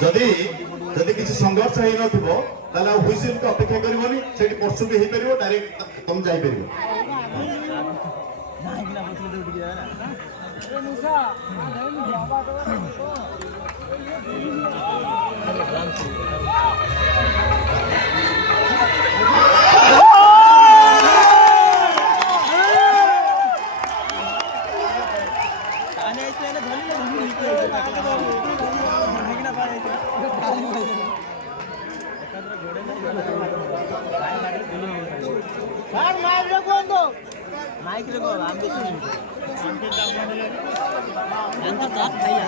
जदि जदि किसी संघर्ष हो नथिबो ताला हुइसिल को अपेक्षा करबोनी सेठी परसु भी हे परिबो डायरेक्ट तुम जाई परिबो माइक रे बोल हम देखिए अंदर जात भैया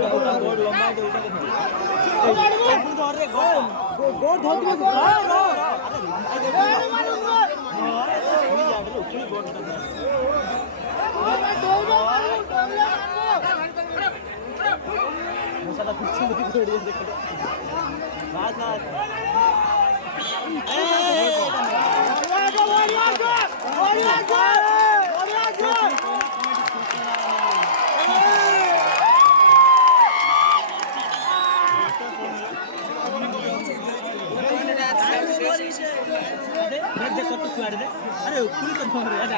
गोड़ लंबा दे उठा के धर रे गोड़ धर के मसाला पीछे में छोड़ दिया देखो बस अरे कुल तो धर रे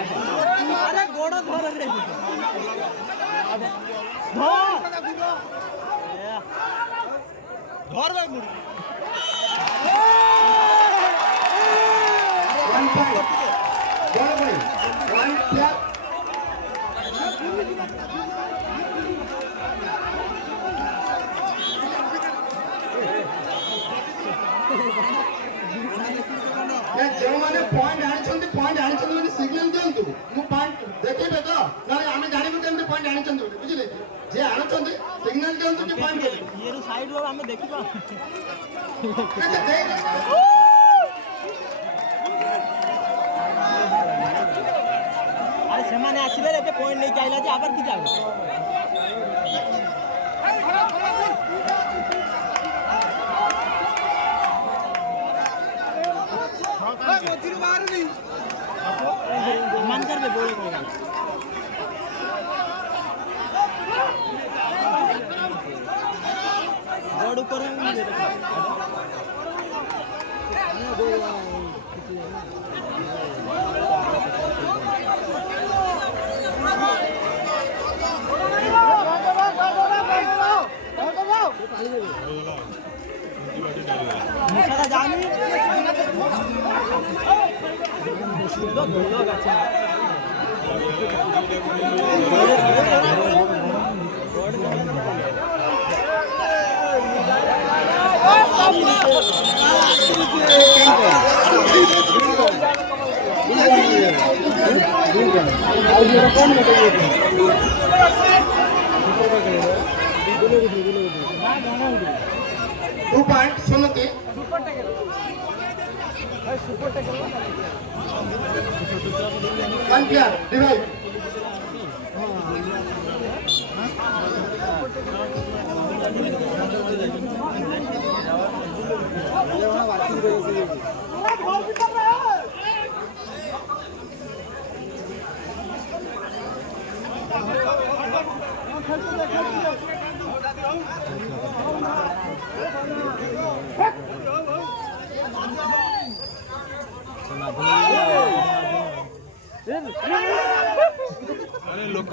अरे गोड़ धर रे धर भाई मुड़ी जो माने पॉइंट आनी सिग्नल दियंतु मु पॉइंट देखिबे तो नाले आमे जानिबे केमते पॉइंट आनी चंदु बुझिले जे आनी चंदु सिग्नल दियंतु कि पॉइंट ये रो साइड रो आमे देखिबा अरे सेमाने आसीबे रे पॉइंट नै जाइला जे आबर की जाबे मन कर दे बोले को बोर्ड ऊपर है दे मुसादा जानी दो लोग अच्छा टू पॉइंट सुनते वन प्लेयर डिवाइड अरे लोग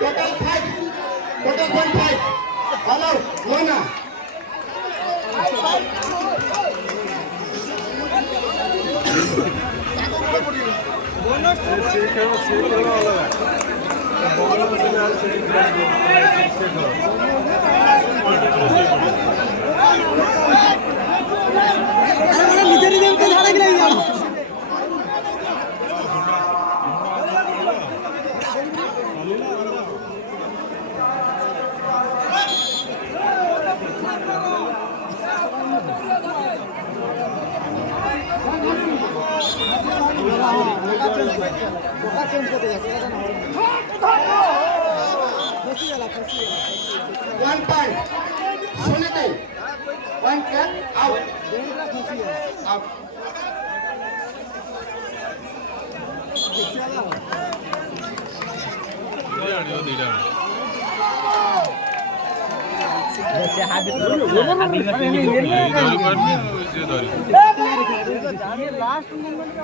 total 5 1.5. Allow. No, no. One point. Suniti. One cat out. Out. Last moment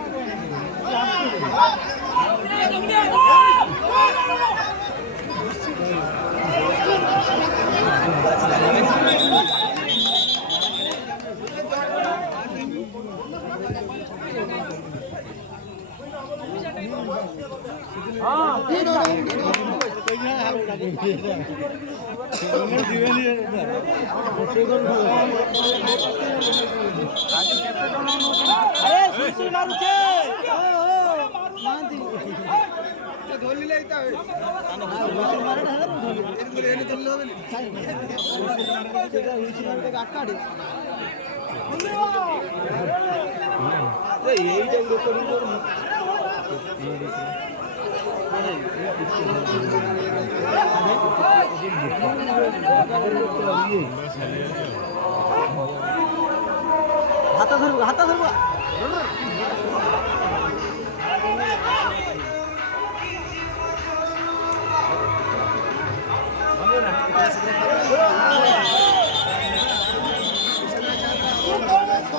हाथ धरबा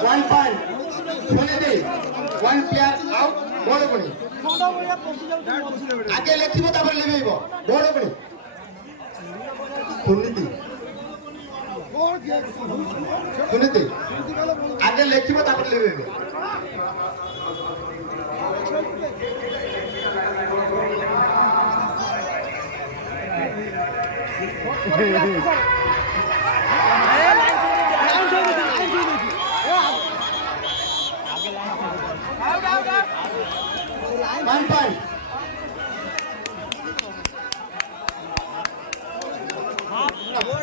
One point. Suniti. One player out. Ball opening. आगे लेखिबो तापर लेबेइबो बॉल ओपनिंग सुनीति आगे लेखिबो तापर लेबेइबो One point.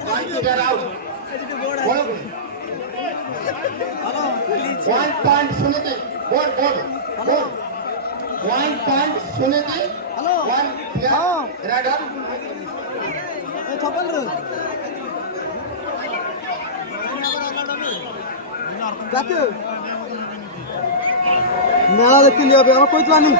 One player out. Ball opening. 1 point Suniti. Ball. 1 point Suniti. Hello. 1 player. Radar. मेला देखते लिया अब कोई तो नहीं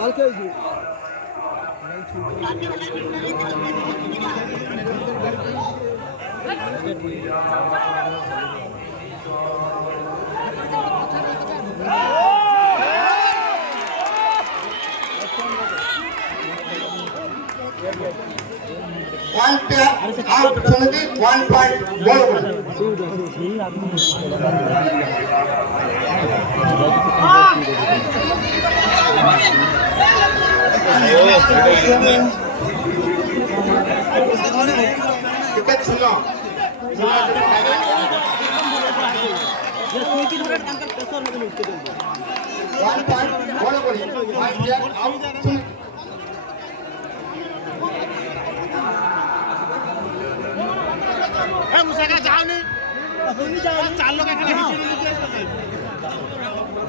कल के One player out. Suniti. 1 point. Ball opening. Wicket shunna. One point. Ball opening. 1 player out. Suniti. मुझे जाओ नहीं चाल लोग